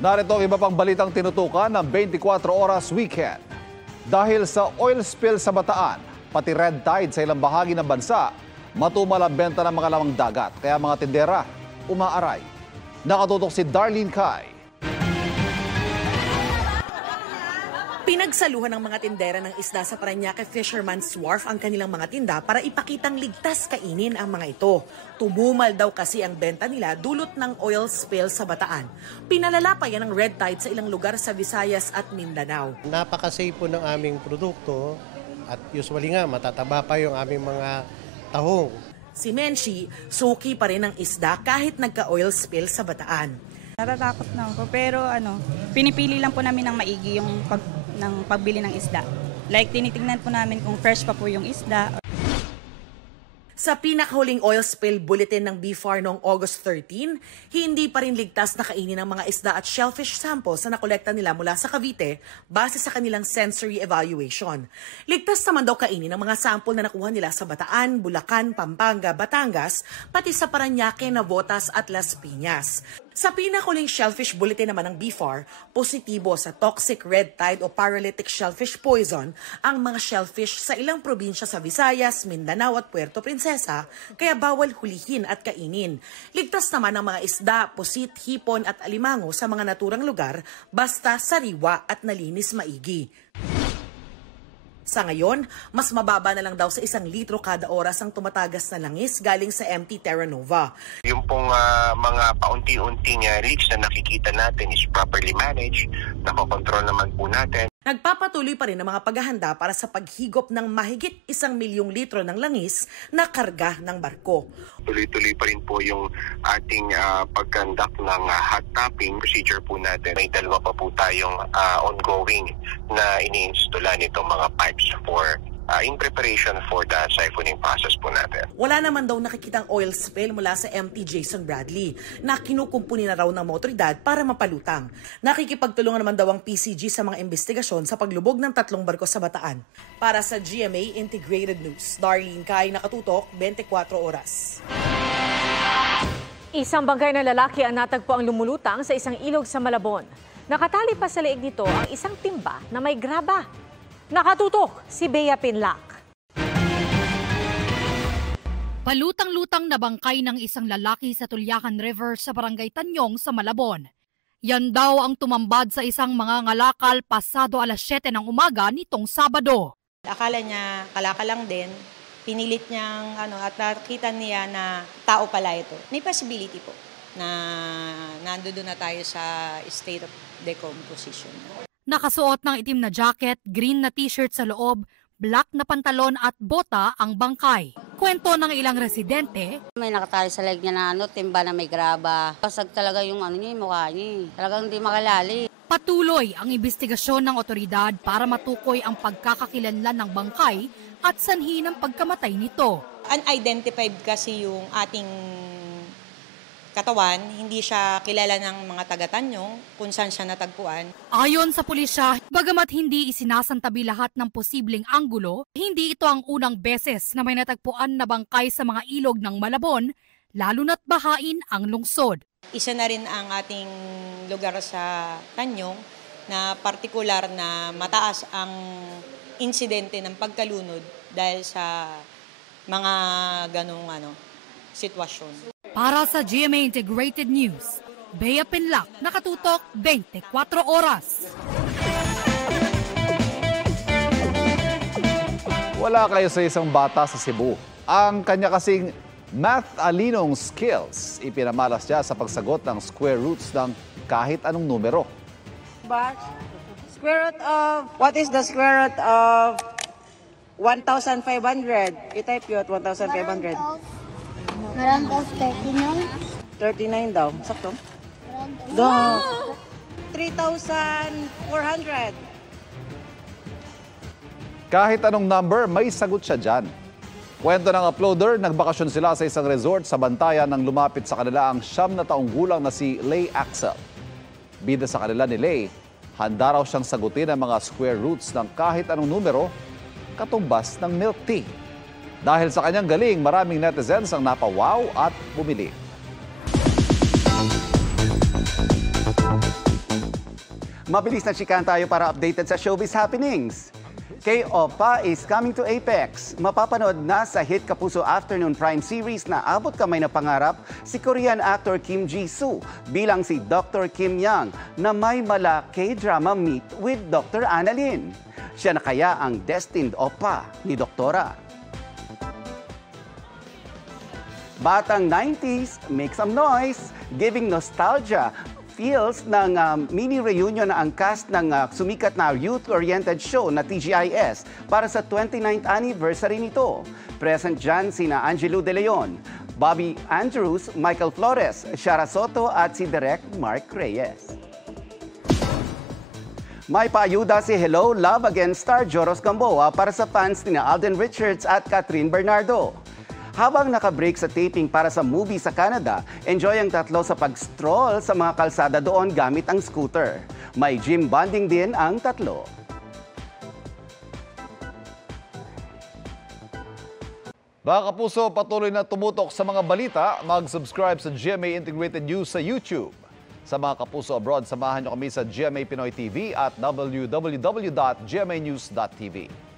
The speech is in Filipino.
Narito ang iba pang balitang tinutukan ng 24 Oras Weekend. Dahil sa oil spill sa Bataan, pati red tide sa ilang bahagi ng bansa, matumal ang benta ng mga lamang dagat. Kaya mga tindera, umaaray. Nakatutok si Darlene Kai. Pinagsaluhan ng mga tindera ng isda sa Parañaque Fisherman's Wharf ang kanilang mga tinda para ipakitang ligtas kainin ang mga ito. Tumumal daw kasi ang benta nila dulot ng oil spill sa Bataan. Pinalala pa yan ng red tide sa ilang lugar sa Visayas at Mindanao. Napaka-safe po ng aming produkto at usually nga matataba pa yung aming mga tahong. Si Menchi, suki pa rin ang isda kahit nagka-oil spill sa Bataan. Natatakot na ako pero pinipili lang po namin ng maigi yung pagbili ng isda. Like tinitingnan po namin kung fresh pa po yung isda. Sa pinakahuling oil spill bulletin ng BFAR noong August 13, hindi pa rin ligtas na kainin ng mga isda at shellfish samples na nakolekta nila mula sa Cavite base sa kanilang sensory evaluation. Ligtas naman daw kainin ng mga sample na nakuha nila sa Bataan, Bulacan, Pampanga, Batangas, pati sa Parañaque, Navotas at Las Piñas. Sa pinakahuling shellfish bulletin naman ng BFAR, positibo sa toxic red tide o paralytic shellfish poison ang mga shellfish sa ilang probinsya sa Visayas, Mindanao at Puerto Princesa, kaya bawal hulihin at kainin. Ligtas naman ang mga isda, pusit, hipon at alimango sa mga naturang lugar basta sariwa at nalinis maigi. Sa ngayon, mas mababa na lang daw sa 1 litro kada oras ang tumatagas na langis galing sa MT Terra Nova. Yung pong mga paunti-unting leaks na nakikita natin is properly managed, nakokontrol naman po natin. Nagpapatuloy pa rin ang mga paghahanda para sa paghigop ng mahigit 1 milyong litro ng langis na karga ng barko. Tuloy-tuloy pa rin po yung ating pag-conduct ng hot tapping procedure po natin. May 2 pa po tayong ongoing na ini-installa nitong mga pipes for in preparation for the siphoning process po natin. Wala naman daw nakikitang oil spill mula sa MT Jason Bradley na kinukumpuni na raw ng mga otoridad para mapalutang. Nakikipagtulungan naman daw ang PCG sa mga investigasyon sa paglubog ng 3 barko sa Bataan. Para sa GMA Integrated News, Darlene Kai, nakatutok, 24 Oras. Isang bangkay na lalaki ang natagpo ang lumulutang sa isang ilog sa Malabon. Nakatali pa sa leeg nito ang isang timba na may graba. Nakatutok si Bea Pinlac. Palutang-lutang na bangkay ng isang lalaki sa Tulyakan River sa Barangay Tanyong sa Malabon. Yan daw ang tumambad sa isang mga ngalakal pasado alas 7 ng umaga nitong Sabado. Akala niya kalakal lang din. Pinilit niyang at nakita niya na tao pala ito. May possibility po na nandoon na tayo sa state of decomposition. Nakasuot ng itim na jacket, green na t-shirt sa loob, black na pantalon at bota ang bangkay. Kwento ng ilang residente, may nakatali sa leg niya na timba na may graba. Pasag talaga yung yung mukha niya. Talagang hindi makalali. Patuloy ang investigasyon ng otoridad para matukoy ang pagkakakilanlan ng bangkay at sanhi ng pagkamatay nito. Unidentified kasi yung ating katawan, hindi siya kilala ng mga taga-Tanyong kung saan siya natagpuan. Ayon sa pulisya, bagamat hindi isinasantabi lahat ng posibleng anggulo, hindi ito ang unang beses na may natagpuan na bangkay sa mga ilog ng Malabon, lalo na't bahain ang lungsod. Isa na rin ang ating lugar sa Tanyong na partikular na mataas ang insidente ng pagkalunod dahil sa mga ganong sitwasyon. Para sa GMA Integrated News, Bea Pinlac, nakatutok 24 oras. Wala kayo sa isang bata sa Cebu. Ang kanya kasing math-alinong skills, ipinamalas niya sa pagsagot ng square roots ng kahit anong numero. But, what is the square root of 1,500? I-type yun, 1,500. Around of 39. 39 daw. Sakto? Daw. 3,400. Kahit anong number, may sagot siya dyan. Kwento ng uploader, nagbakasyon sila sa isang resort sa Bantayan nang lumapit sa kanila ang 9 na taong gulang na si Lay Axel. Bida sa kanila ni Lay, handa raw siyang sagutin ang mga square roots ng kahit anong numero, katumbas ng milk tea. Dahil sa kanyang galing, maraming netizens ang napawaw at bumili. Mabilis na chikahan tayo para updated sa showbiz happenings. K-Opa is coming to Apex. Mapapanood na sa hit Kapuso Afternoon Prime Series na Abot Kamay na Pangarap si Korean actor Kim Ji-soo bilang si Dr. Kim Young na may mala K-drama meet with Dr. Annalyn. Siya na kaya ang destined Opa ni Doktora. Batang 90s, make some noise, giving nostalgia. Feels ng mini reunion na ang cast ng sumikat na youth-oriented show na TGIS para sa 29th anniversary nito. Present dyan sina Angelo De Leon, Bobby Andrews, Michael Flores, Shara Soto at si Direk Mark Reyes. May paayuda si Hello, Love Again star Joros Gamboa para sa fans ni Alden Richards at Catherine Bernardo. Habang nakabreak sa taping para sa movie sa Canada, enjoy ang tatlo sa pag-stroll sa mga kalsada doon gamit ang scooter. May gym bonding din ang tatlo. Mga kapuso, patuloy na tumutok sa mga balita. Mag-subscribe sa GMA Integrated News sa YouTube. Sa mga kapuso abroad, samahan niyo kami sa GMA Pinoy TV at www.gmanews.tv.